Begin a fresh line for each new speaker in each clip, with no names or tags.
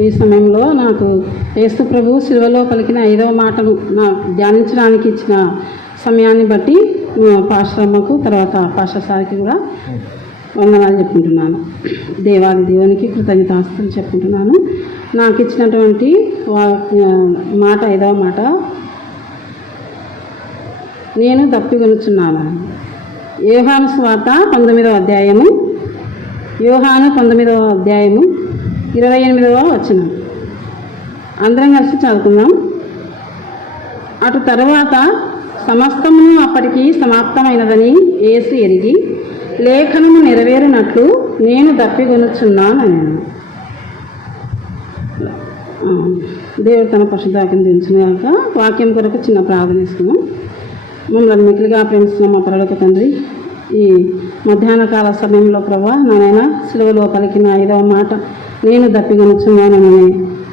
ఈ సమయంలో నాకు యేసు ప్రభు శిలువలో పలికిన ఐదవ మాటను నా ధ్యానించడానికి ఇచ్చిన సమయాన్ని బట్టి పాశ్రమకు తర్వాత పాఠశాలకి కూడా వందనాలు చెప్పుకుంటున్నాను. దేవాది దేవునికి కృతజ్ఞతాస్తులు చెప్పుకుంటున్నాను. నాకు ఇచ్చినటువంటి వా- మాట ఐదవ మాట నేను తప్పికొనుచున్నాను యోహాను స్వాత పంతొమ్మిదవ అధ్యాయము యోహాను పంతొమ్మిదవ అధ్యాయము ఇరవై ఎనిమిదవ వచ్చిన అందరం కలిసి చదువుకుందాం. అటు తరువాత సమస్తమును అప్పటికి సమాప్తమైనదని ఏసు ఎరిగి లేఖనము నెరవేరినట్లు నేను దప్పిగొనుచున్నాను అని దేవుడు తన పరిశుద్ధాకిని దించినాక వాక్యం కొరకు చిన్న ప్రార్థన ఇస్తున్నాం మమ్మల్ని మిగిలిగా ప్రేమిస్తున్నాం మా పరలోక తండ్రి ఈ మధ్యాహ్న కాల సమయంలో ప్రభా నాయన సిలువలో పలికిన ఐదవ మాట నేను దప్పిగొనుచున్నానని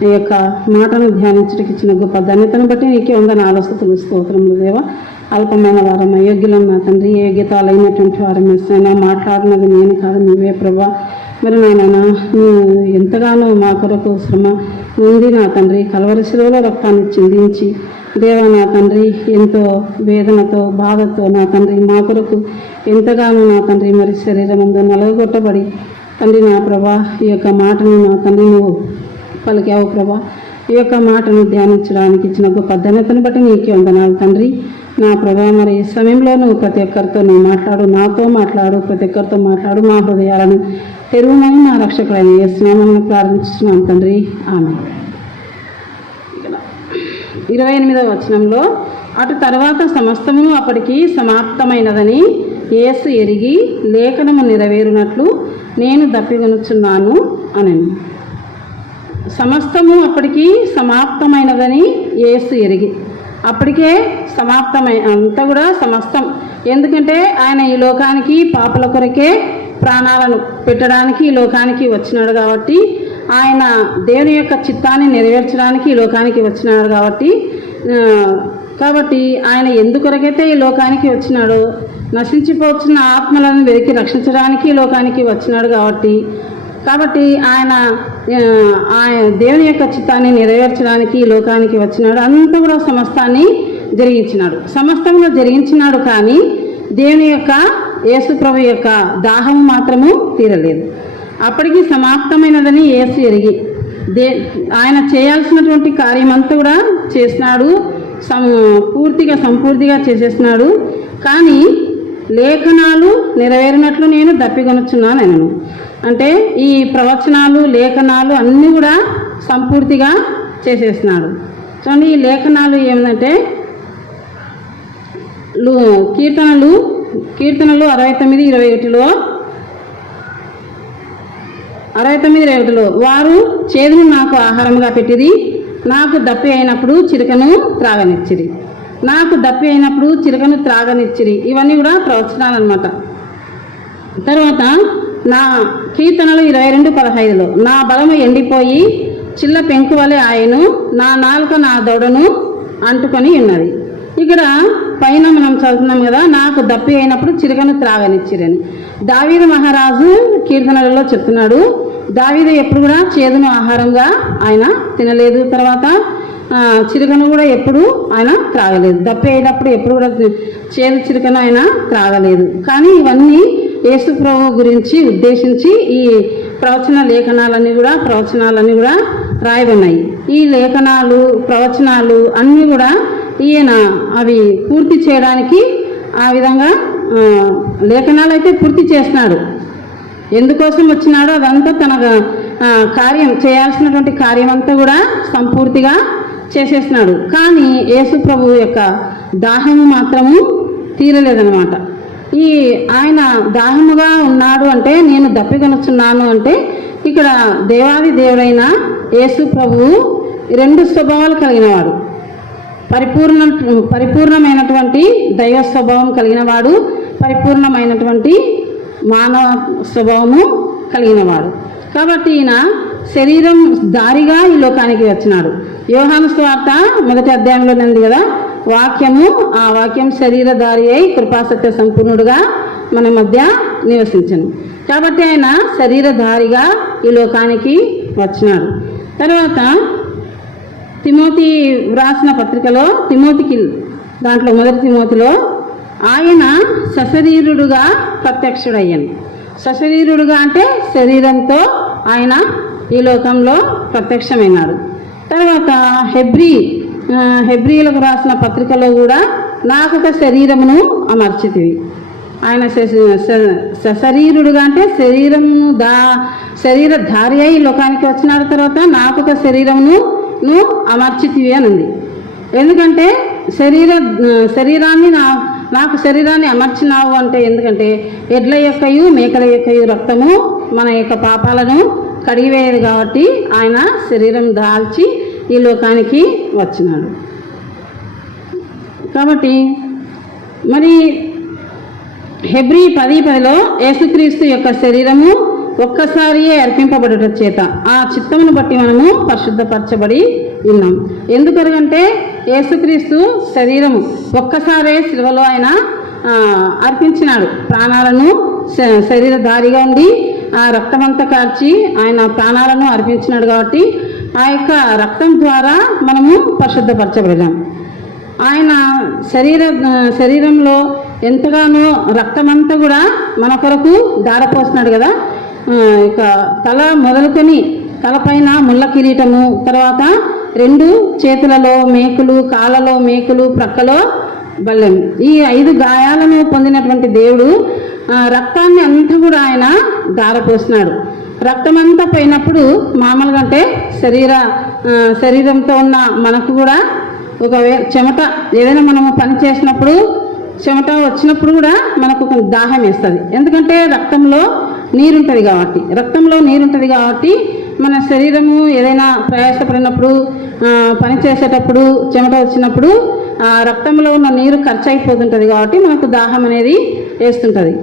ఈ యొక్క మాటను ధ్యానించడానికి ఇచ్చిన గొప్ప ధన్యతను బట్టి నీకే ఉందని ఆలోచన స్తోత్రములు దేవ. అల్పమైన వారం అయోగ్యులం నా తండ్రి ఏ గీతాలైనటువంటి వారం ఇస్తున్నా మాట్లాడినది నేను కాదు నీవే ప్రభా. మరి నాయన నువ్వు ఎంతగానో మా కొరకు శ్రమ ఉంది నా తండ్రి కలవరి శిలువలో రక్తాన్ని చిందించి దేవ నా తండ్రి ఎంతో వేదనతో బాధతో నా తండ్రి మా కొరకు ఎంతగానో నా తండ్రి మరి శరీరం ముందు నలగొట్టబడి తండ్రి నా ప్రభా ఈ యొక్క మాటను నా తండ్రి నువ్వు పలికావు ప్రభా. ఈ యొక్క మాటను ధ్యానించడానికి ఇచ్చిన గొప్ప ధన్యతను బట్టి నీకే వందనాలు తండ్రి. నా ప్రభా మరి ఈ సమయంలో నువ్వు ప్రతి ఒక్కరితో నువ్వు మాట్లాడు నాతో మాట్లాడు ప్రతి ఒక్కరితో మాట్లాడు మా హృదయాలను తెరువునని నా రక్షకులైన ఏ స్నామని ప్రారంభిస్తున్నాను తండ్రి. ఆమె ఇరవై ఎనిమిదవ వచనంలో అటు తర్వాత సమస్తము అప్పటికి సమాప్తమైనదని యేసు ఎరిగి లేఖనము నెరవేరునట్లు నేను దప్పిగొనుచున్నాను అనను. సమస్తము అప్పటికి సమాప్తమైనదని యేసు ఎరిగి. అప్పటికే సమాప్తమై అంతా కూడా సమస్తం. ఎందుకంటే ఆయన ఈ లోకానికి పాపల కొరకే ప్రాణాలను పెట్టడానికి ఈ లోకానికి వచ్చినాడు కాబట్టి ఆయన దేవుని యొక్క చిత్తాన్ని నెరవేర్చడానికి ఈ లోకానికి వచ్చినాడు కాబట్టి కాబట్టి ఆయన ఎందుకొరకైతే ఈ లోకానికి వచ్చినాడో నశించిపోతున్న ఆత్మలను వెతికి రక్షించడానికి ఈ లోకానికి వచ్చినాడు కాబట్టి. కాబట్టి ఆయన ఆయన దేవుని యొక్క చిత్తాన్ని నెరవేర్చడానికి ఈ లోకానికి వచ్చినాడు. అంతా కూడా సమస్తాన్ని జరిగించినాడు. సమస్తంలో జరిగించినాడు కానీ దేవుని యొక్క యేసు ప్రభు యొక్క దాహం మాత్రము తీరలేదు. అప్పటికి సమాప్తమైనదని యేసు ఎరిగి దే ఆయన చేయాల్సినటువంటి కార్యమంతా కూడా చేసినాడు. సం పూర్తిగా సంపూర్తిగా చేసేసినాడు. కానీ లేఖనాలు నెరవేరినట్లు నేను దప్పికొనుచున్నాను నేను అంటే ఈ ప్రవచనాలు లేఖనాలు అన్నీ కూడా సంపూర్తిగా చేసేసినాడు. చూడండి ఈ లేఖనాలు ఏమిటంటే కీర్తనలు కీర్తనలు అరవై తొమ్మిది ఇరవై ఒకటిలో అరవై తొమ్మిది ఇరవై ఒకటిలో వారు చేదును నాకు ఆహారంగా పెట్టిది నాకు దప్పి అయినప్పుడు చిరకను త్రాగనిచ్చిరి. నాకు దప్పి అయినప్పుడు చిలకను త్రాగనిచ్చిరి. ఇవన్నీ కూడా ప్రవచనాలు అనమాట తర్వాత నా కీర్తనలు ఇరవై రెండు పదహైదులో నా బలము ఎండిపోయి చిల్ల పెంకు వలె ఆయను నా నాలుక నా దొడను అంటుకొని ఉన్నది. ఇక్కడ పైన మనం చదువుతున్నాం కదా నాకు దప్పి అయినప్పుడు చిరకను త్రాగనిచ్చిరని. దావీదు మహారాజు కీర్తనలలో చెప్తున్నాడు దావీదు ఎప్పుడు కూడా చేదును ఆహారంగా ఆయన తినలేదు. తర్వాత చిరుకను కూడా ఎప్పుడు ఆయన త్రాగలేదు. దప్పి అయినప్పుడు ఎప్పుడు కూడా చేదు చిరుకను ఆయన త్రాగలేదు. కానీ ఇవన్నీ యేసు ప్రభు గురించి ఉద్దేశించి ఈ ప్రవచన లేఖనాలన్నీ కూడా ప్రవచనాలన్నీ కూడా రాయబడినాయి. ఈ లేఖనాలు ప్రవచనాలు అన్నీ కూడా ఈయన అవి పూర్తి చేయడానికి ఆ విధంగా లేఖనాలు అయితే పూర్తి చేస్తున్నాడు. ఎందుకోసం వచ్చినాడో అదంతా తన కార్యం చేయాల్సినటువంటి కార్యం అంతా కూడా సంపూర్తిగా చేసేసినాడు కానీ యేసు ప్రభు యొక్క దాహము మాత్రము తీరలేదనమాట ఈ ఆయన దాహముగా ఉన్నాడు అంటే నేను దప్పికొనుచున్నాను అంటే ఇక్కడ దేవాది దేవుడైన యేసు ప్రభువు రెండు స్వభావాలు కలిగినవాడు. పరిపూర్ణ పరిపూర్ణమైనటువంటి దైవ స్వభావం కలిగినవాడు పరిపూర్ణమైనటువంటి మానవ స్వభావము కలిగినవాడు. కాబట్టి ఈయన శరీరం దారిగా ఈ లోకానికి వచ్చినాడు. యోహాను స్వార్త మొదటి అధ్యాయంలో ఉంది కదా? వాక్యము ఆ వాక్యం శరీరధారి అయి కృపాసత్య సంపూర్ణుడుగా మన మధ్య నివసించను. కాబట్టి ఆయన శరీరధారిగా ఈ లోకానికి వచ్చినాడు. తర్వాత తిమోతి వ్రాసిన పత్రికలో తిమోతికి దాంట్లో మొదటి తిమోతిలో ఆయన సశరీరుడుగా ప్రత్యక్షుడయ్యాను. సశరీరుడుగా అంటే శరీరంతో ఆయన ఈ లోకంలో ప్రత్యక్షమైనాడు తర్వాత హెబ్రి హెబ్రీలకు రాసిన పత్రికలో కూడా నాకొక శరీరమును అమర్చితివి. ఆయన శ- శ- సశరీరుడుగా అంటే శరీరమును దా శరీరధారి అయి ఈ లోకానికి వచ్చిన తర్వాత నాకు ఒక శరీరమును నువ్వు అమర్చితివి అని ఉంది ఎందుకంటే శరీర శరీరాన్ని నా నాకు శరీరాన్ని అమర్చినావు అంటే ఎందుకంటే ఎడ్ల యొక్కయు మేకల యొక్కయు రక్తము మన యొక్క పాపాలను కడిగివేయదు కాబట్టి ఆయన శరీరం దాల్చి ఈ లోకానికి వచ్చినాడు. కాబట్టి మరి హెబ్రి పది పదిలో యేసుక్రీస్తు యొక్క శరీరము ఒక్కసారియే అర్పింపబడట చేత ఆ చిత్తమును బట్టి మనము పరిశుద్ధపరచబడి ఉన్నాం. ఎందుకనగంటే యేసుక్రీస్తు శరీరము ఒక్కసారే శిలువలో ఆయన అర్పించినాడు. ప్రాణాలను శరీరధారిగా ఉండి ఆ రక్తమంతా కార్చి ఆయన ప్రాణాలను అర్పించినాడు కాబట్టి ఆ యొక్క రక్తం ద్వారా మనము పరిశుద్ధపరచబడినాం. ఆయన శరీర శరీరంలో ఎంతగానో రక్తమంతా కూడా మన కొరకు దారపోస్తున్నాడు కదా. ఇక తల మొదలుకొని తలపైన ముళ్ళ కిరీటము తర్వాత రెండు చేతులలో మేకులు కాళ్ళలో మేకులు ప్రక్కలో బల్లెం. ఈ ఐదు గాయాలను పొందినటువంటి దేవుడు రక్తాన్ని అంతా కూడా ఆయన దారపోస్తున్నాడు రక్తం అంతా పోయినప్పుడు మామూలుగా అంటే శరీర శరీరంతో ఉన్న మనకు కూడా ఒక చెమట ఏదైనా మనము పని చేసినప్పుడు చెమట వచ్చినప్పుడు కూడా మనకు కొంచెం దాహం వేస్తుంది. ఎందుకంటే రక్తంలో నీరుంటుంది కాబట్టి. రక్తంలో నీరుంటుంది కాబట్టి మన శరీరము ఏదైనా ప్రయాసపడినప్పుడు పని చేసేటప్పుడు చెమట వచ్చినప్పుడు ఆ రక్తంలో ఉన్న నీరు ఖర్చు అయిపోతుంటుంది కాబట్టి మనకు దాహం అనేది వేస్తుంటుంది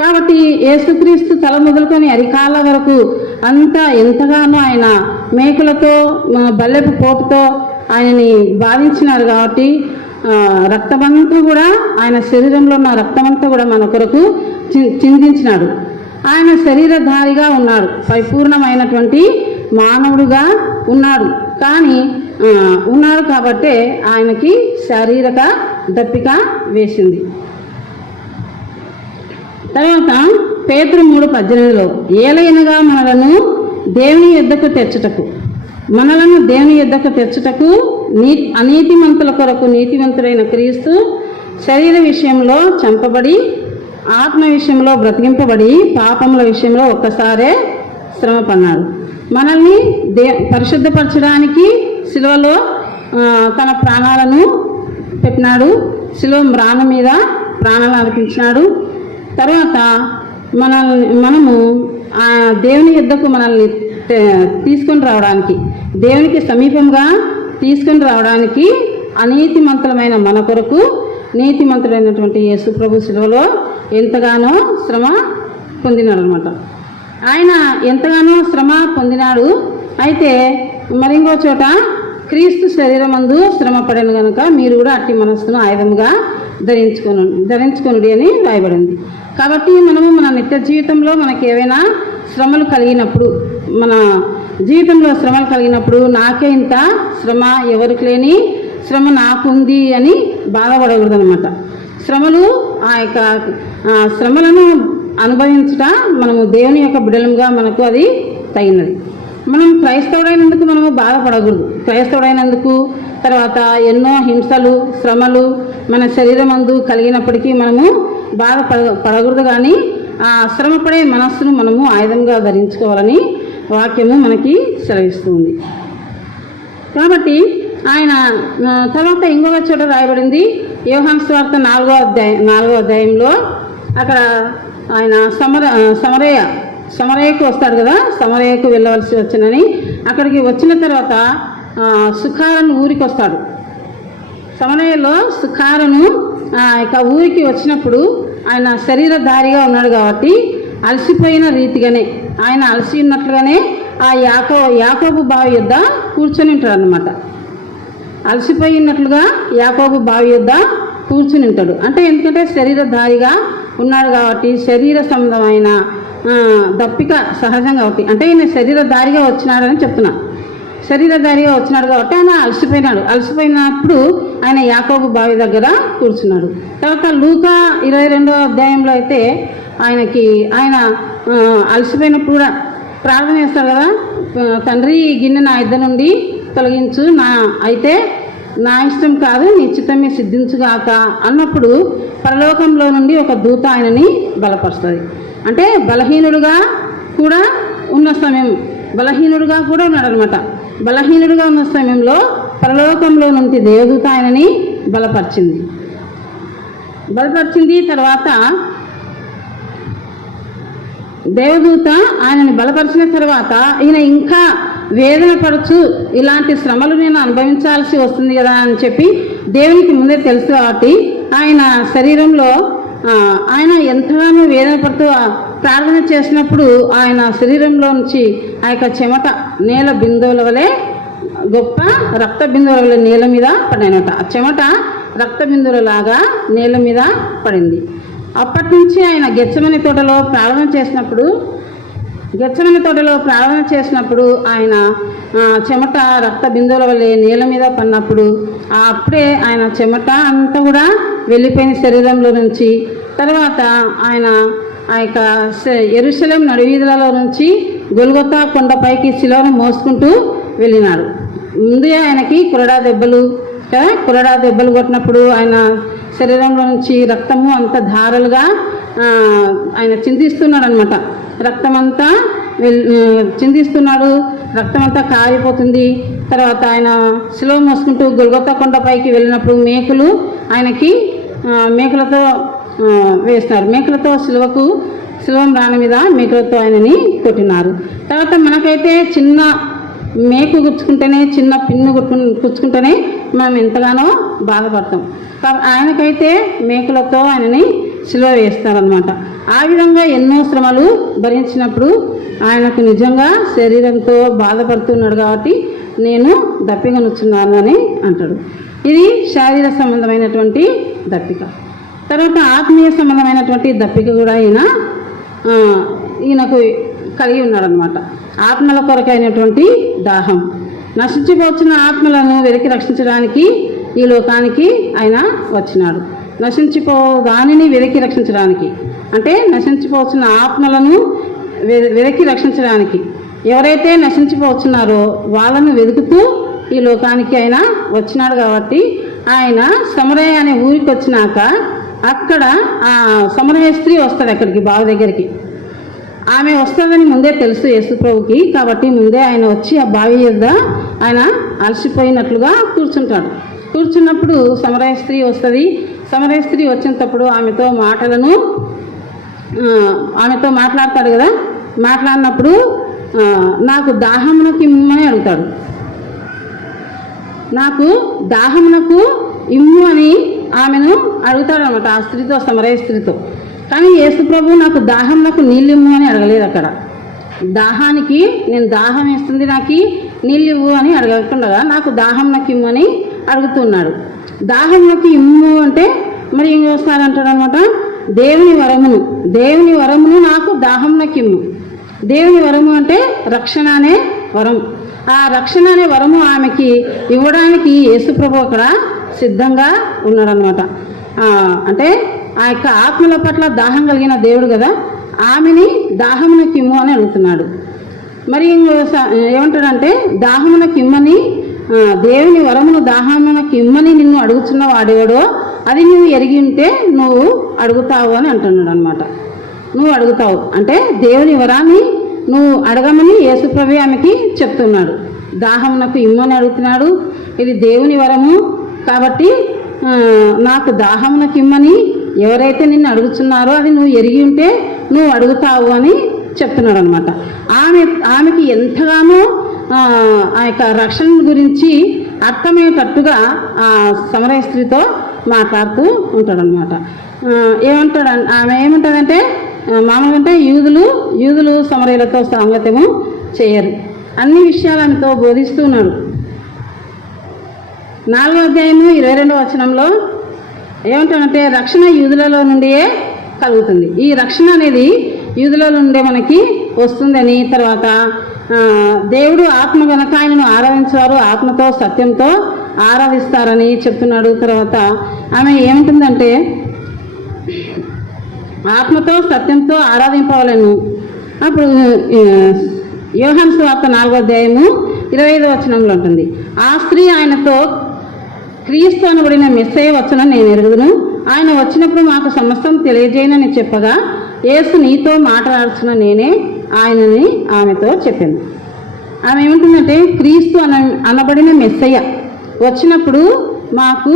కాబట్టి యేసుక్రీస్తు తల మొదలుకొని అరికాల వరకు అంతా ఎంతగానో ఆయన మేకులతో బల్లెపు పోపుతో ఆయనని బాధించినారు కాబట్టి రక్తమంతా కూడా ఆయన శరీరంలో ఉన్న రక్తమంతా కూడా మన కొరకు చిందించినాడు. ఆయన శరీరధారిగా ఉన్నాడు. పరిపూర్ణమైనటువంటి మానవుడుగా ఉన్నాడు. కానీ ఉన్నాడు కాబట్టే ఆయనకి శారీరక దప్పిక వేసింది. తర్వాత పేతురు మూడు పద్దెనిమిదిలో ఏలైనగా మనలను దేవుని యుద్ధకు తెచ్చుటకు మనలను దేవుని యుద్ధకు తెచ్చుటకు నీ అనీతిమంతుల కొరకు నీతివంతుడైన క్రీస్తు శరీర విషయంలో చంపబడి ఆత్మ విషయంలో బ్రతికింపబడి పాపముల విషయంలో ఒక్కసారే శ్రమ పన్నాడు. మనల్ని దే పరిశుద్ధపరచడానికి శిలువలో తన ప్రాణాలను పెట్టినాడు. శిలువ ప్రాణం మీద ప్రాణాలు అర్పించినాడు. తర్వాత మనల్ని మనము ఆ దేవుని యుద్ధకు మనల్ని తీసుకొని రావడానికి దేవునికి సమీపంగా తీసుకొని రావడానికి అనీతిమంతులమైన మన కొరకు నీతిమంతుడైనటువంటి యేసు ప్రభు శిలువలో ఎంతగానో శ్రమ పొందినాడు అనమాట ఆయన ఎంతగానో శ్రమ పొందినాడు. అయితే మరింకో చోట క్రీస్తు శరీరమందు శ్రమ పడను కనుక మీరు కూడా అట్టి మనస్సును ఆయుధంగా ధరించుకొను ధరించుకొనుడి అని రాయబడింది. కాబట్టి మనము మన నిత్య జీవితంలో మనకి ఏవైనా శ్రమలు కలిగినప్పుడు మన జీవితంలో శ్రమలు కలిగినప్పుడు నాకే ఇంత శ్రమ ఎవరికి లేని శ్రమ నాకుంది అని బాధపడకూడదు అనమాట శ్రమలు ఆ యొక్క శ్రమలను అనుభవించుట మనము దేవుని యొక్క బిడలంగా మనకు అది తగినది. మనం క్రైస్తవుడైనందుకు మనము బాధపడకూడదు. క్రైస్తవుడైనందుకు తర్వాత ఎన్నో హింసలు శ్రమలు మన శరీరం అందు కలిగినప్పటికీ మనము బాధ పడకూడదు కానీ ఆ శ్రమపడే మనస్సును మనము ఆయుధంగా ధరించుకోవాలని వాక్యము మనకి సెలవిస్తుంది. కాబట్టి ఆయన తర్వాత ఇంకొక చోట రాయబడింది. యోహాన్ స్వార్థ నాలుగో అధ్యాయం నాలుగో అధ్యాయంలో అక్కడ ఆయన సమర సమరయ సమరయ్య సమరయ్యకు వస్తాడు కదా? సమరయ్యకు వెళ్ళవలసి వచ్చినని అక్కడికి వచ్చిన తర్వాత సుఖారను ఊరికి వస్తాడు సమరయ్యలో సుఖారను ఆ, ఇక ఊరికి వచ్చినప్పుడు ఆయన శరీరధారిగా ఉన్నాడు కాబట్టి అలసిపోయిన రీతిగానే ఆయన అలసి ఉన్నట్లుగానే ఆ యాకో యాకోబు బావి యొద్ద కూర్చొని ఉంటాడు అనమాట అలసిపోయినట్లుగా యాకోబు బావి యొద్ద కూర్చుని ఉంటాడు. అంటే ఎందుకంటే శరీరధారిగా ఉన్నాడు కాబట్టి శరీర సంబంధమైన దప్పిక సహజంగా అవుతాయి అంటే ఈయన శరీరధారిగా వచ్చినాడని చెప్తున్నా. శరీరధారిగా వచ్చినాడు కాబట్టి ఆయన అలసిపోయినాడు. అలసిపోయినప్పుడు ఆయన యాకోబు బావి దగ్గర కూర్చున్నాడు. తర్వాత లూకా ఇరవై రెండో అధ్యాయంలో అయితే ఆయనకి ఆయన అలసిపోయినప్పుడు కూడా ప్రార్థన చేస్తారు కదా తండ్రి గిన్నె నా ఇద్దరు నుండి తొలగించు నా అయితే నా ఇష్టం కాదు నీ చిత్తమే సిద్ధించుగాక అన్నప్పుడు పరలోకంలో నుండి ఒక దూత ఆయనని బలపరుస్తుంది. అంటే బలహీనుడుగా కూడా ఉన్న సమయం బలహీనుడుగా కూడా ఉన్నాడు అనమాట బలహీనుడుగా ఉన్న సమయంలో పరలోకంలో నుండి దేవదూత ఆయనని బలపరిచింది. బలపరిచింది తర్వాత దేవదూత ఆయనని బలపరిచిన తర్వాత ఈయన ఇంకా వేదన పడుచు ఇలాంటి శ్రమలు నేను అనుభవించాల్సి వస్తుంది కదా అని చెప్పి దేవునికి ముందే తెలుసు కాబట్టి ఆయన శరీరంలో ఆయన ఎంతగానో వేదన పడుతూ ప్రార్థన చేసినప్పుడు ఆయన శరీరంలో నుంచి ఆ యొక్క చెమట నేల బిందువుల వలె గొప్ప రక్త బిందువుల వలె నేల మీద పడినట. ఆ చెమట రక్త బిందువులలాగా నేల మీద పడింది. అప్పటి నుంచి ఆయన గెచ్చమని తోటలో ప్రార్థన చేసినప్పుడు గెచ్చమని తోటలో ప్రార్థన చేసినప్పుడు ఆయన చెమట రక్త బిందువుల వల్లే నేల మీద పడినప్పుడు ఆ అప్పుడే ఆయన చెమట అంతా కూడా వెళ్ళిపోయిన శరీరంలో నుంచి. తర్వాత ఆయన ఆ యొక్క ఎరుశలం ఎరుశలేం నడివీధులలో నుంచి గొలగొత్త కొండపైకి శిలోను మోసుకుంటూ వెళ్ళినాడు. ముందే ఆయనకి కురడా దెబ్బలు కదా? కురడా దెబ్బలు కొట్టినప్పుడు ఆయన శరీరంలో నుంచి రక్తము అంత ధారలుగా ఆయన చింతిస్తున్నాడు అనమాట రక్తం అంతా రక్తమంతా చిందిస్తున్నాడు. రక్తం అంతా కారిపోతుంది. తర్వాత ఆయన శిలో మోసుకుంటూ గొలగొత్త కొండపైకి వెళ్ళినప్పుడు మేకులు ఆయనకి మేకలతో మేకులతో వేస్తున్నారు మేకలతో సిలువకు శిల్వం రాణి మీద మేకలతో ఆయనని కొట్టినారు. తర్వాత మనకైతే చిన్న మేకు గుచ్చుకుంటేనే చిన్న పిన్ను గుర్తు గుచ్చుకుంటేనే మనం ఎంతగానో బాధపడతాం. కా- ఆయనకైతే మేకలతో ఆయనని సిలువ వేస్తారనమాట ఆ విధంగా ఎన్నో శ్రమలు భరించినప్పుడు ఆయనకు నిజంగా శరీరంతో బాధపడుతున్నాడు కాబట్టి నేను దప్పిక నుంచున్నాను అని అంటాడు. ఇది శారీర సంబంధమైనటువంటి దప్పిక. తర్వాత ఆత్మీయ సంబంధమైనటువంటి దప్పిక కూడా ఈయన ఈయనకు కలిగి ఉన్నాడనమాట ఆత్మల కొరకైనటువంటి దాహం. నశించిపోతున్న ఆత్మలను వెలికి రక్షించడానికి ఈ లోకానికి ఆయన వచ్చినాడు. నశించిపో దానిని వెలికి రక్షించడానికి. అంటే నశించిపోతున్న ఆత్మలను వెలికి రక్షించడానికి. ఎవరైతే నశించిపోతున్నారో వాళ్ళను వెతుకుతూ ఈ లోకానికి ఆయన వచ్చినాడు కాబట్టి ఆయన సమరయ్య అనే ఊరికి వచ్చినాక అక్కడ ఆ సమరయ్య స్త్రీ వస్తుంది అక్కడికి బావి దగ్గరికి. ఆమె వస్తుందని ముందే తెలుసు యేసుప్రభుకి కాబట్టి ముందే ఆయన వచ్చి ఆ బావి యొద్ద ఆయన అలసిపోయినట్లుగా కూర్చుంటాడు. కూర్చున్నప్పుడు సమరయ స్త్రీ వస్తుంది. సమరయ స్త్రీ వచ్చినప్పుడు ఆమెతో మాటలను ఆమెతో మాట్లాడతాడు కదా? మాట్లాడినప్పుడు నాకు దాహమునకు ఇమ్మని అడుగుతాడు. నాకు దాహమునకు ఇమ్ము అని ఆమెను అడుగుతాడు అనమాట ఆ స్త్రీతో సమరయ స్త్రీతో. కానీ యేసుప్రభు నాకు దాహమునకు నీళ్ళు ఇమ్ము అని అడగలేదు అక్కడ. దాహానికి నేను దాహం వేస్తుంది నాకు నీళ్ళు ఇవ్వు అని అడగకుండా నాకు దాహం నాకు ఇమ్ము అని అడుగుతున్నాడు. దాహం నాకు ఇమ్ము అంటే మరి ఏం చేస్తారంటాడు అనమాట దేవుని వరమును దేవుని వరమును నాకు దాహం నాకు ఇమ్ము. దేవుని వరము అంటే రక్షణ అనే వరం. ఆ రక్షణ అనే వరము ఆమెకి ఇవ్వడానికి యేసుప్రభు అక్కడ సిద్ధంగా ఉన్నాడనమాట అంటే ఆ యొక్క ఆత్మల పట్ల దాహం కలిగిన దేవుడు కదా ఆమెని దాహమునకి ఇమ్ము అని అడుగుతున్నాడు మరి ఇంకో స- ఏమంటాడంటే దాహమునకి ఇమ్మని దేవుని వరమును దాహమునకి ఇమ్మని నిన్ను అడుగుతున్న వాడేవాడో అది నువ్వు ఎరిగి ఉంటే నువ్వు అడుగుతావు అని అంటున్నాడు అనమాట నువ్వు అడుగుతావు. అంటే దేవుని వరాన్ని నువ్వు అడగమని యేసుప్రభే ఆమెకి చెప్తున్నాడు. దాహమునకు ఇమ్మని అడుగుతున్నాడు. ఇది దేవుని వరము కాబట్టి నాకు దాహమునకు ఇమ్మని ఎవరైతే నిన్ను అడుగుతున్నారో అది నువ్వు ఎరిగి ఉంటే నువ్వు అడుగుతావు అని చెప్తున్నాడు అనమాట ఆమె ఆమెకి ఎంతగానో ఆ, యొక్క రక్షణ గురించి అర్థమయ్యేటట్టుగా ఆ సమరయ స్త్రీతో మాట్లాడుతూ ఉంటాడనమాట. ఏమంటాడు ఆమె ఏమంటుందంటే మామూలుగా అంటే యూదులు యూదులు సమరయులతో సాంగత్యము చేయరు. అన్ని విషయాలు ఆమెతో బోధిస్తూ ఉన్నాడు నాలుగో అధ్యాయము ఇరవై రెండవ వచనంలో ఏమంటాడంటే రక్షణ యూదులలో నుండియే కలుగుతుంది. ఈ రక్షణ అనేది యూదుల నుండే మనకి వస్తుందని తర్వాత దేవుడు ఆత్మ గనక ఆయనను ఆరాధించేవారు ఆత్మతో సత్యంతో ఆరాధిస్తారని చెప్తున్నాడు. తర్వాత ఆమె ఏముంటుందంటే ఆత్మతో సత్యంతో ఆరాధింపవలను. అప్పుడు యోహన్ వార్త నాలుగో అధ్యాయము ఇరవై ఐదు వచనంలో ఉంటుంది. ఆ స్త్రీ ఆయనతో క్రీస్తు అనబడిన మెస్సయ్య వచ్చనని నేను ఎరుగుదును. ఆయన వచ్చినప్పుడు మాకు సమస్తం తెలియజేయనని చెప్పగా యేసు నీతో మాట్లాడుచున్న నేనే ఆయనని ఆమెతో చెప్పింది ఆమె ఏమంటుందంటే క్రీస్తు అన అనబడిన మెస్సయ్య వచ్చినప్పుడు మాకు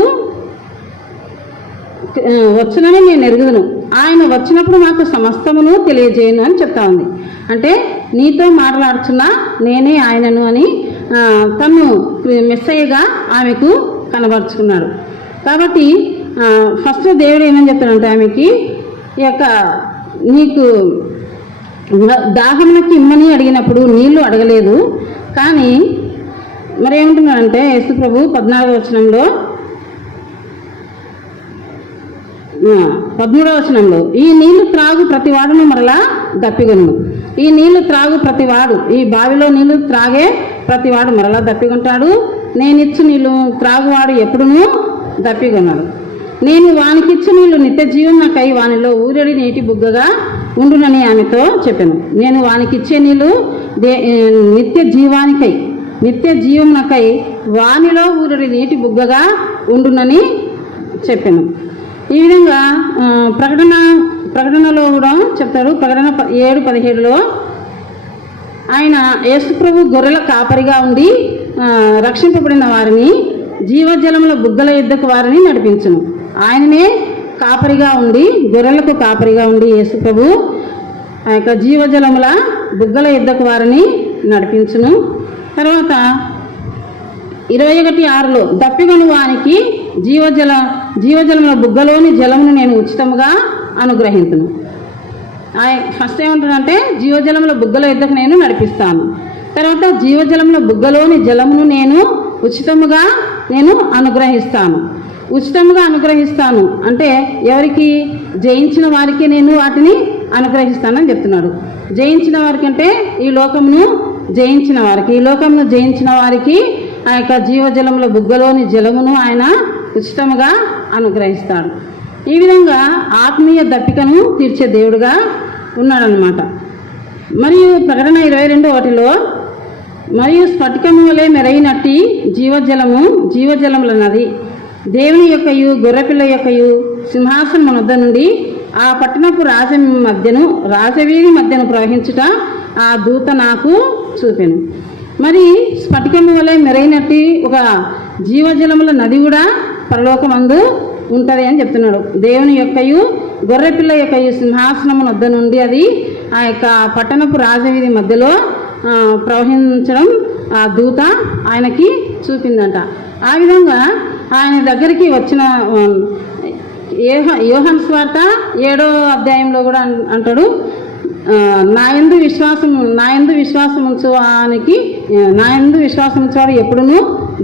వచ్చునని నేను ఎరుగుదును. ఆయన వచ్చినప్పుడు మాకు సమస్తమును తెలియజేయను అని చెప్తా ఉంది. అంటే నీతో మాట్లాడుచున్న నేనే ఆయనను అని తను మెస్సయ్యగా ఆమెకు కనబరుచుకున్నాడు కాబట్టి ఫస్ట్ దేవుడు ఏమని చెప్తాడంటే ఆమెకి ఈ యొక్క నీకు దాహమునకి ఇమ్మని అడిగినప్పుడు నీళ్ళు అడగలేదు. కానీ మరి ఏమంటున్నాడంటే యేసు ప్రభు పద్నాలుగో వచనంలో పదమూడవ వచనంలో ఈ నీళ్ళు త్రాగు ప్రతి మరలా దప్పిగను ఈ నీళ్ళు త్రాగు ప్రతివాడు. ఈ బావిలో నీళ్ళు త్రాగే ప్రతివాడు మరలా దప్పికుంటాడు నేను ఇచ్చు నీళ్ళు త్రాగువాడు ఎప్పుడునూ దప్పిగొన్నాడు నేను వానికిచ్చు నీళ్ళు నిత్య జీవనకై వానిలో ఊరడి నీటి బుగ్గగా ఉండునని ఆమెతో చెప్పాను. నేను వానికిచ్చే నీళ్ళు దే నిత్య జీవానికై నిత్య జీవనకై వానిలో ఊరడి నీటి బుగ్గగా ఉండునని చెప్పాను. ఈ విధంగా ప్రకటన ప్రకటనలో కూడా చెప్తారు. ప్రకటన ప- ఏడు పదిహేడులో ఆయన యేసుప్రభు గొర్రెల కాపరిగా ఉండి రక్షింపబడిన వారిని జీవజలముల బుగ్గల యుద్ధకు వారిని నడిపించును. ఆయననే కాపరిగా ఉండి గొర్రెలకు కాపరిగా ఉండి యేసుప్రభు ఆ యొక్క జీవజలముల బుగ్గల యుద్ధకు వారిని నడిపించును. తర్వాత ఇరవై ఒకటి ఆరులో దప్పిగొను వానికి జీవజల జీవజలముల బుగ్గలోని జలమును నేను ఉచితముగా అనుగ్రహించను ఫస్ట్ ఏమంటాడంటే జీవజలముల బుగ్గల యుద్ధకు నేను నడిపిస్తాను. తర్వాత జీవజలముల బుగ్గలోని జలమును నేను ఉచితముగా నేను అనుగ్రహిస్తాను. ఉచితముగా అనుగ్రహిస్తాను. అంటే ఎవరికి? జయించిన వారికి నేను వాటిని అనుగ్రహిస్తానని చెప్తున్నాడు. జయించిన వారికి అంటే ఈ లోకమును జయించిన వారికి ఈ లోకమును జయించిన వారికి ఆ యొక్క జీవజలముల బుగ్గలోని జలమును ఆయన ఉచితముగా అనుగ్రహిస్తాడు. ఈ విధంగా ఆత్మీయ దప్పికను తీర్చే దేవుడుగా ఉన్నాడనమాట మరియు ప్రకటన ఇరవై రెండు ఒకటిలో మరియు స్ఫటికము వలె మెరైనట్టి జీవజలము జీవజలముల నది. దేవుని యొక్కయు గొర్రెపిల్ల యొక్కయు సింహాసనం వద్ద నుండి ఆ పట్టణపు రాజ మధ్యను రాజవీధి మధ్యను ప్రవహించుట ఆ దూత నాకు చూపెను. మరి స్ఫటికము వలె మెరైనట్టి ఒక జీవజలముల నది కూడా పరలోకమందు ఉంటుంది అని చెప్తున్నాడు. దేవుని యొక్కయు గొర్రెపిల్ల యొక్క సింహాసనము వద్ద నుండి అది ఆ యొక్క పట్టణపు రాజవీధి మధ్యలో ప్రవహించడం ఆ దూత ఆయనకి చూపిందంట. ఆ విధంగా ఆయన దగ్గరికి వచ్చిన యోహన్ స్వార్త ఏడో అధ్యాయంలో కూడా అన్- అంటాడు. నా యందు విశ్వాసం నా యందు విశ్వాసం ఉంచువానికి నా యందు విశ్వాసం ఉంచేవాడు ఎప్పుడునూ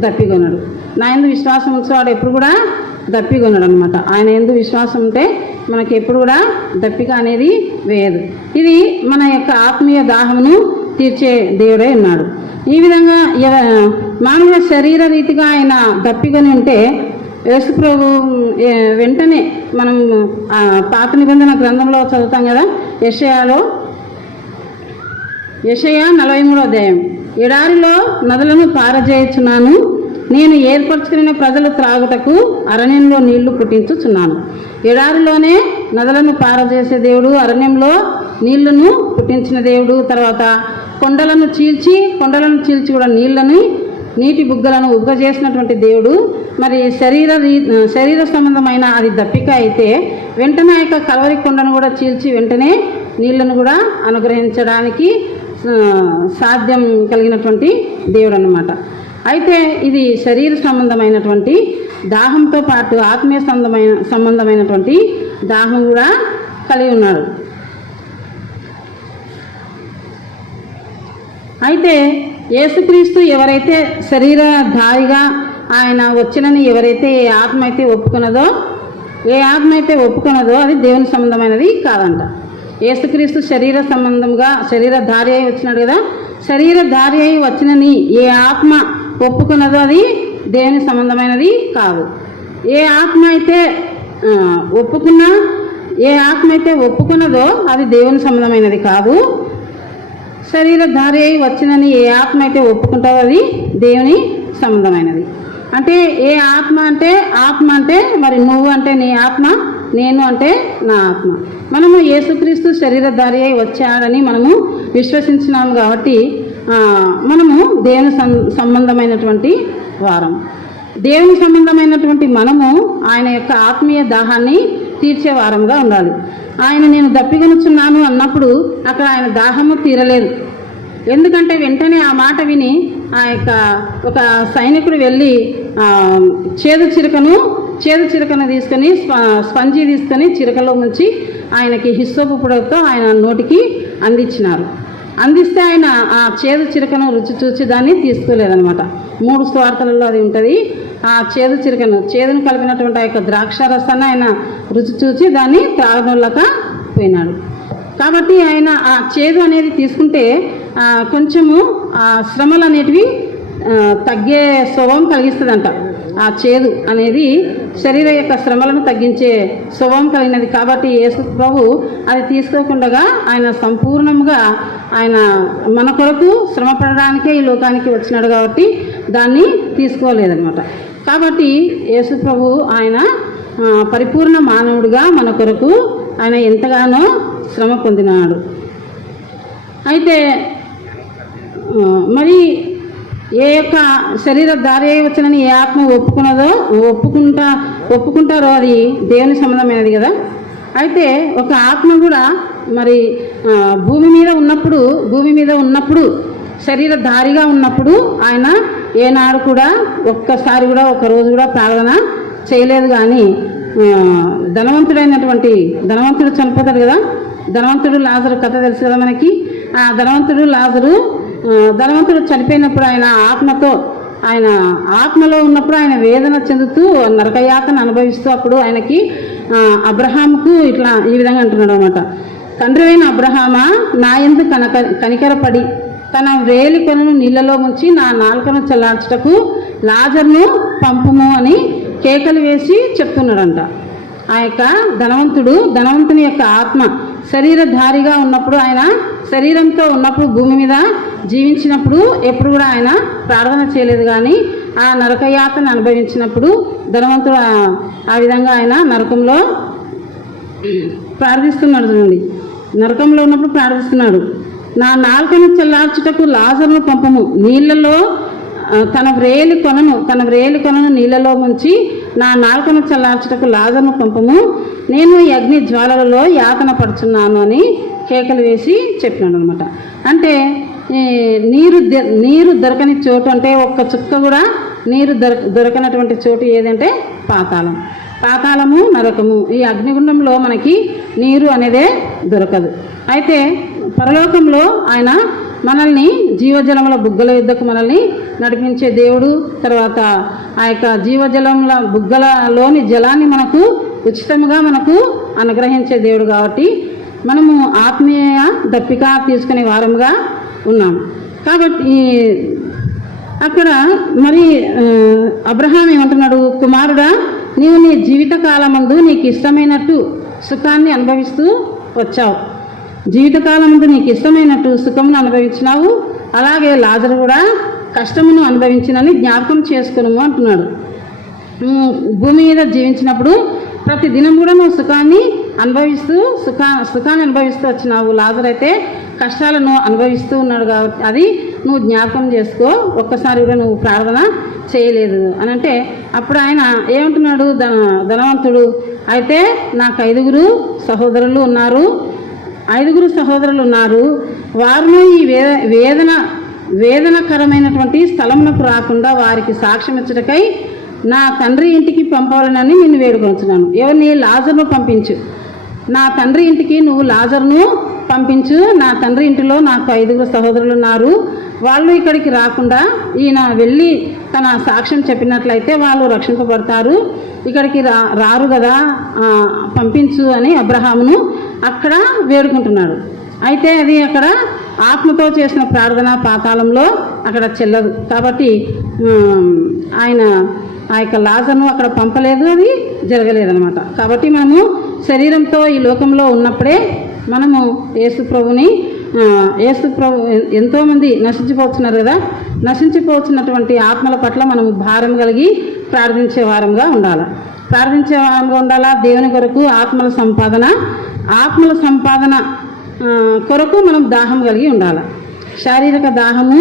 దప్పికొన్నాడు నా యందు విశ్వాసం ఉంచేవాడు ఎప్పుడు కూడా దప్పికొన్నాడు అనమాట ఆయన ఎందు విశ్వాసం ఉంటే మనకి ఎప్పుడు కూడా దప్పిక అనేది వేయదు. ఇది మన యొక్క ఆత్మీయ దాహమును తీర్చే దేవుడే ఉన్నాడు. ఈ విధంగా మానవ శరీర రీతిగా ఆయన దప్పికొని ఉంటే యేసుప్రభు వెంటనే మనం పాత నిబంధన గ్రంథంలో చదువుతాం కదా యషయాలో. యెషయ నలభై మూడో అధ్యాయం. ఎడారిలో నదులను పారజేయుచున్నాను. నేను ఏర్పరచుకున్న ప్రజలు త్రాగుటకు అరణ్యంలో నీళ్ళు పుట్టించుచున్నాను. ఎడారిలోనే నదులను పారజేసే దేవుడు అరణ్యంలో నీళ్ళను పుట్టించిన దేవుడు. తర్వాత కొండలను చీల్చి కొండలను చీల్చి కూడా నీళ్ళని నీటి బుగ్గలను ఉగ్గజేసినటువంటి దేవుడు మరి శరీర రీ- శరీర సంబంధమైన అది దప్పిక అయితే వెంటనే యొక్క కలవరి కొండను కూడా చీల్చి వెంటనే నీళ్ళను కూడా అనుగ్రహించడానికి సాధ్యం కలిగినటువంటి దేవుడు అన్నమాట అయితే ఇది శరీర సంబంధమైనటువంటి దాహంతో పాటు ఆత్మీయ సంబంధమైన సంబంధమైనటువంటి దాహం కూడా కలిగి ఉన్నాడు. అయితే యేసుక్రీస్తు ఎవరైతే శరీరధారిగా ఆయన వచ్చినని ఎవరైతే ఏ ఆత్మ అయితే ఒప్పుకున్నదో ఏ ఆత్మ అయితే ఒప్పుకున్నదో అది దేవుని సంబంధమైనది కాదంట. యేసుక్రీస్తు శరీర సంబంధంగా శరీరధారి అయి వచ్చినాడు కదా శరీరధారి అయి వచ్చినని ఏ ఆత్మ ఒప్పుకున్నదో అది దేవుని సంబంధమైనది కాదు. ఏ ఆత్మ అయితే ఒప్పుకున్నా ఏ ఆత్మ అయితే ఒప్పుకున్నదో అది దేవుని సంబంధమైనది కాదు. శరీరధారి అయి వచ్చినని ఏ ఆత్మ అయితే ఒప్పుకుంటుందో అది దేవుని సంబంధమైనది. అంటే ఏ ఆత్మ అంటే ఆత్మ అంటే మరి నువ్వు అంటే నీ ఆత్మ నేను అంటే నా ఆత్మ. మనము యేసుక్రీస్తు శరీరధారి అయి వచ్చాడని మనము విశ్వసించినాము కాబట్టి మనము దేవుని సం- సంబంధమైనటువంటి వారం. దేవుని సంబంధమైనటువంటి మనము ఆయన యొక్క ఆత్మీయ దాహాన్ని తీర్చే వారంగా ఉండాలి. ఆయన నేను దప్పిగనుచున్నాను అన్నప్పుడు అక్కడ ఆయన దాహము తీరలేదు. ఎందుకంటే వెంటనే ఆ మాట విని ఆ యొక్క ఒక సైనికుడు వెళ్ళి చేదు చిరకను చేదు చిరకను తీసుకొని స్ప- స్పంజి తీసుకొని చిరకలో ముంచి ఆయనకి హిస్సోపు పొడవుతో ఆయన నోటికి అందించినారు. అందిస్తే ఆయన ఆ చేదు చిరకను రుచి చూసి దాన్ని తీసుకోలేదనమాట మూడు స్వార్థలలో అది ఉంటుంది. ఆ చేదు చిరకను చేదును కలిపినటువంటి ఆ యొక్క ద్రాక్ష రసాన్ని ఆయన రుచి చూసి దాన్ని త్రాగనోళ్ళక పోయినాడు. కాబట్టి ఆయన ఆ చేదు అనేది తీసుకుంటే కొంచెము ఆ శ్రమలు అనేటివి తగ్గే స్వభావం కలిగిస్తుందంట. ఆ చేదు అనేది శరీర యొక్క శ్రమలను తగ్గించే స్వభావం కలిగినది. కాబట్టి యేసు ప్రభు అది తీసుకోకుండా ఆయన సంపూర్ణంగా ఆయన మన కొరకు శ్రమ పడడానికే ఈ లోకానికి వచ్చినాడు కాబట్టి దాన్ని తీసుకోలేదనమాట కాబట్టి యేసు ప్రభు ఆయన పరిపూర్ణ మానవుడిగా మన కొరకు ఆయన ఎంతగానో శ్రమ పొందినాడు. అయితే మరి ఏ యొక్క శరీర దారి అయి ఏ ఆత్మ ఒప్పుకున్నదో ఒప్పుకుంటా ఒప్పుకుంటారో అది దేవుని సంబంధమైనది కదా. అయితే ఒక ఆత్మ కూడా మరి భూమి మీద ఉన్నప్పుడు భూమి మీద ఉన్నప్పుడు శరీర దారిగా ఉన్నప్పుడు ఆయన ఏనాడు కూడా ఒక్కసారి కూడా ఒక రోజు కూడా ప్రార్థన చేయలేదు కానీ ధనవంతుడైనటువంటి ధనవంతుడు చనిపోతాడు కదా. ధనవంతుడు లాజరు కథ తెలుసు కదా మనకి. ఆ ధనవంతుడు లాజరు ధనవంతుడు చనిపోయినప్పుడు ఆయన ఆత్మతో ఆయన ఆత్మలో ఉన్నప్పుడు ఆయన వేదన చెందుతూ నరకయాతను అనుభవిస్తూ అప్పుడు ఆయనకి అబ్రహాంకు ఇట్లా ఈ విధంగా అంటున్నాడు అనమాట తండ్రి అయిన అబ్రహామా నా ఎందు కనక కనికరపడి తన వేలి కొనను నీళ్ళలో ఉంచి నా నాలుకను చల్లార్చుటకు లాజర్ను పంపుము అని కేకలు వేసి చెప్తున్నాడంట. ఆ యొక్క ధనవంతుడు ధనవంతుని యొక్క ఆత్మ శరీరధారిగా ఉన్నప్పుడు ఆయన శరీరంతో ఉన్నప్పుడు భూమి మీద జీవించినప్పుడు ఎప్పుడు కూడా ఆయన ప్రార్థన చేయలేదు కానీ ఆ నరకయాతను అనుభవించినప్పుడు ధనవంతుడు ఆ- విధంగా ఆయన నరకంలో ప్రార్థిస్తున్నాడు చూడండి. నరకంలో ఉన్నప్పుడు ప్రార్థిస్తున్నాడు. నా నాలుకను చల్లార్చుటకు లాజర్ను పంపము. నీళ్ళలో తన వ్రేలి కొనను తన వ్రేలి కొనను నీళ్ళలో ముంచి నా నాలుకను చల్లార్చుటకు లాజర్ను పంపము. నేను ఈ అగ్ని జ్వాలలలో యాతన పడుచున్నాను అని కేకలు వేసి చెప్పినాడు అనమాట అంటే నీరు దె- నీరు దొరకని చోటు అంటే ఒక్క చుక్క కూడా నీరు దొర దొరకనటువంటి చోటు ఏదంటే పాతాళం. పాతాళము నరకము. ఈ అగ్నిగుండంలో మనకి నీరు అనేదే దొరకదు. అయితే పరలోకంలో ఆయన మనల్ని జీవజలముల బుగ్గల యుద్ధకు మనల్ని నడిపించే దేవుడు తర్వాత ఆ యొక్క జీవజలముల బుగ్గలలోని జలాన్ని మనకు ఉచితంగా మనకు అనుగ్రహించే దేవుడు కాబట్టి మనము ఆత్మీయ దప్పిక తీసుకునే వారముగా ఉన్నాం. కాబట్టి అక్కడ మరి అబ్రహాం ఏమంటున్నాడు కుమారుడా నీవు నీ జీవిత కాలమందు నీకు ఇష్టమైనట్టు సుఖాన్ని అనుభవిస్తూ వచ్చావు. జీవితకాలమందు నీకు ఇష్టమైనట్టు సుఖమును అనుభవించినావు. అలాగే లాజరు కూడా కష్టమును అనుభవించినని జ్ఞాపకం చేసుకును అంటున్నాడు. భూమి మీద జీవించినప్పుడు ప్రతి దినం కూడా నువ్వు సుఖాన్ని అనుభవిస్తూ సుఖా సుఖాన్ని అనుభవిస్తూ వచ్చినావు. లాజర్ అయితే కష్టాలను అనుభవిస్తూ ఉన్నాడు కాబట్టి అది నువ్వు జ్ఞాపకం చేసుకో. ఒక్కసారి కూడా నువ్వు ప్రార్థన చేయలేదు అని అంటే అప్పుడు ఆయన ఏమంటున్నాడు? ధన ధనవంతుడు. అయితే నాకు ఐదుగురు సహోదరులు ఉన్నారు. ఐదుగురు సహోదరులు ఉన్నారు వారిని ఈ వే వేదన వేదనకరమైనటువంటి స్థలమునకు రాకుండా వారికి సాక్ష్యమిచ్చటకై నా తండ్రి ఇంటికి పంపాలనని నిన్ను వేడుకొంచున్నాను ఎవరిని? లాజర్ను పంపించు. నా తండ్రి ఇంటికి నువ్వు లాజర్ను పంపించు. నా తండ్రి ఇంటిలో నాకు ఐదుగురు సహోదరులు ఉన్నారు వాళ్ళు ఇక్కడికి రాకుండా ఈయన వెళ్ళి తన సాక్ష్యం చెప్పినట్లయితే వాళ్ళు రక్షింపబడతారు. ఇక్కడికి రా రారు కదా పంపించు అని అబ్రహామును అక్కడ వేడుకుంటున్నాడు. అయితే అది అక్కడ ఆత్మతో చేసిన ప్రార్థన పాతాళంలో అక్కడ చెల్లదు. కాబట్టి ఆయన ఆ యొక్క లాజను అక్కడ పంపలేదు అది జరగలేదనమాట కాబట్టి మనము శరీరంతో ఈ లోకంలో ఉన్నప్పుడే మనము యేసు ప్రభుని యేసు ప్రభు ఎంతోమంది నశించిపోతున్నారు కదా నశించిపోతున్నటువంటి ఆత్మల పట్ల మనము భారం కలిగి ప్రార్థించే వారంగా ఉండాలి. ప్రార్థించే వారంగా ఉండాలా? దేవుని కొరకు ఆత్మల సంపాదన ఆత్మల సంపాదన కొరకు మనం దాహం కలిగి ఉండాలి? శారీరక దాహము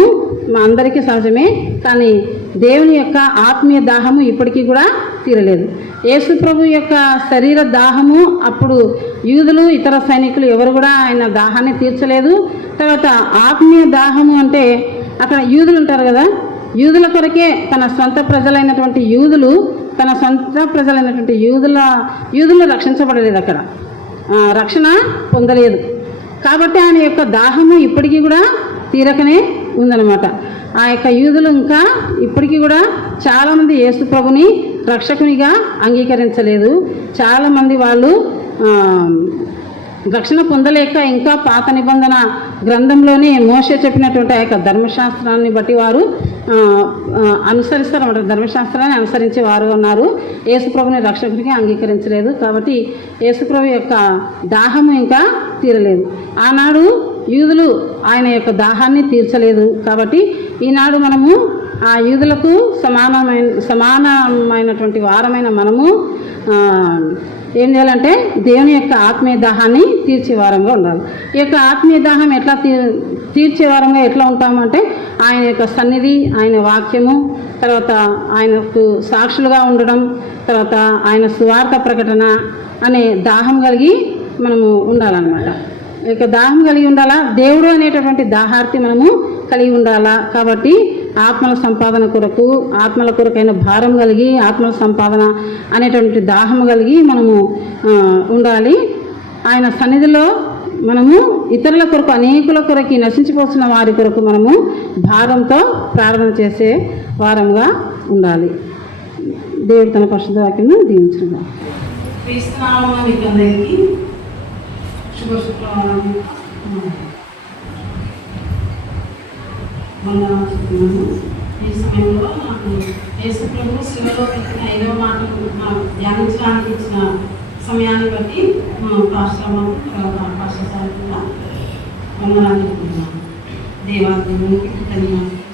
మా అందరికీ సహజమే కానీ దేవుని యొక్క ఆత్మీయ దాహము ఇప్పటికీ కూడా తీరలేదు. యేసు ప్రభు యొక్క శరీర దాహము అప్పుడు యూదులు ఇతర సైనికులు ఎవరు కూడా ఆయన దాహాన్ని తీర్చలేదు. తర్వాత ఆత్మీయ దాహము అంటే అక్కడ యూదులు ఉంటారు కదా? యూదుల కొరకే తన సొంత ప్రజలైనటువంటి యూదులు తన సొంత ప్రజలైనటువంటి యూదుల యూదులు రక్షించబడలేదు అక్కడ. రక్షణ పొందలేదు. కాబట్టి ఆయన యొక్క దాహము ఇప్పటికీ కూడా తీరకనే ఉందన్నమాట. ఆ యొక్క యూదులు ఇంకా ఇప్పటికీ కూడా చాలామంది యేసు ప్రభుని రక్షకునిగా అంగీకరించలేదు. చాలామంది వాళ్ళు రక్షణ పొందలేక ఇంకా పాత నిబంధన గ్రంథంలోనే మోసే చెప్పినటువంటి ఆ యొక్క ధర్మశాస్త్రాన్ని బట్టి వారు అనుసరిస్తారు ధర్మశాస్త్రాన్ని అనుసరించే వారు ఉన్నారు. యేసుప్రభుని రక్షకుడికి అంగీకరించలేదు కాబట్టి యేసుప్రభు యొక్క దాహము ఇంకా తీరలేదు. ఆనాడు యూదులు ఆయన యొక్క దాహాన్ని తీర్చలేదు కాబట్టి ఈనాడు మనము ఆ యూదులకు సమానమైన సమానమైనటువంటి వారమైన మనము ఏం చేయాలంటే దేవుని యొక్క ఆత్మీయ దాహాన్ని తీర్చే వారంగా ఉండాలి. ఈ యొక్క ఆత్మీయ దాహం ఎట్లా తీ తీర్చే వారంగా ఎట్లా ఉంటామంటే ఆయన యొక్క సన్నిధి ఆయన వాక్యము తర్వాత ఆయనకు సాక్షులుగా ఉండడం తర్వాత ఆయన సువార్త ప్రకటన అనే దాహం కలిగి మనము ఉండాలన్నమాట. ఈ యొక్క దాహం కలిగి ఉండాలా? దేవుడు అనేటటువంటి దాహార్తి మనము కలిగి ఉండాలా? కాబట్టి ఆత్మల సంపాదన కొరకు ఆత్మల కొరకైన భారం కలిగి ఆత్మల సంపాదన అనేటువంటి దాహం కలిగి మనము ఉండాలి. ఆయన సన్నిధిలో మనము ఇతరుల కొరకు అనేకుల కొరకు నశించిపోతున్న వారి కొరకు మనము భారంతో ప్రార్థన చేసే వారంగా ఉండాలి. దేవుడు తన పరిశుద్ధ వాక్యం దీవించుగా
శుభ శుక్రవారం. వందనాలు చెప్తున్నాను ఈ సమయంలో నాకు యేసు ప్రభు పెట్టిన ఐదవ మాటలు ధ్యానించడానికి ఇచ్చిన సమయాన్ని బట్టి పాశ్రమకు తర్వాత పాఠశాల కూడా వందనాలు చెప్తున్నాను దేవాదేవునికి ధన్యవాదాలు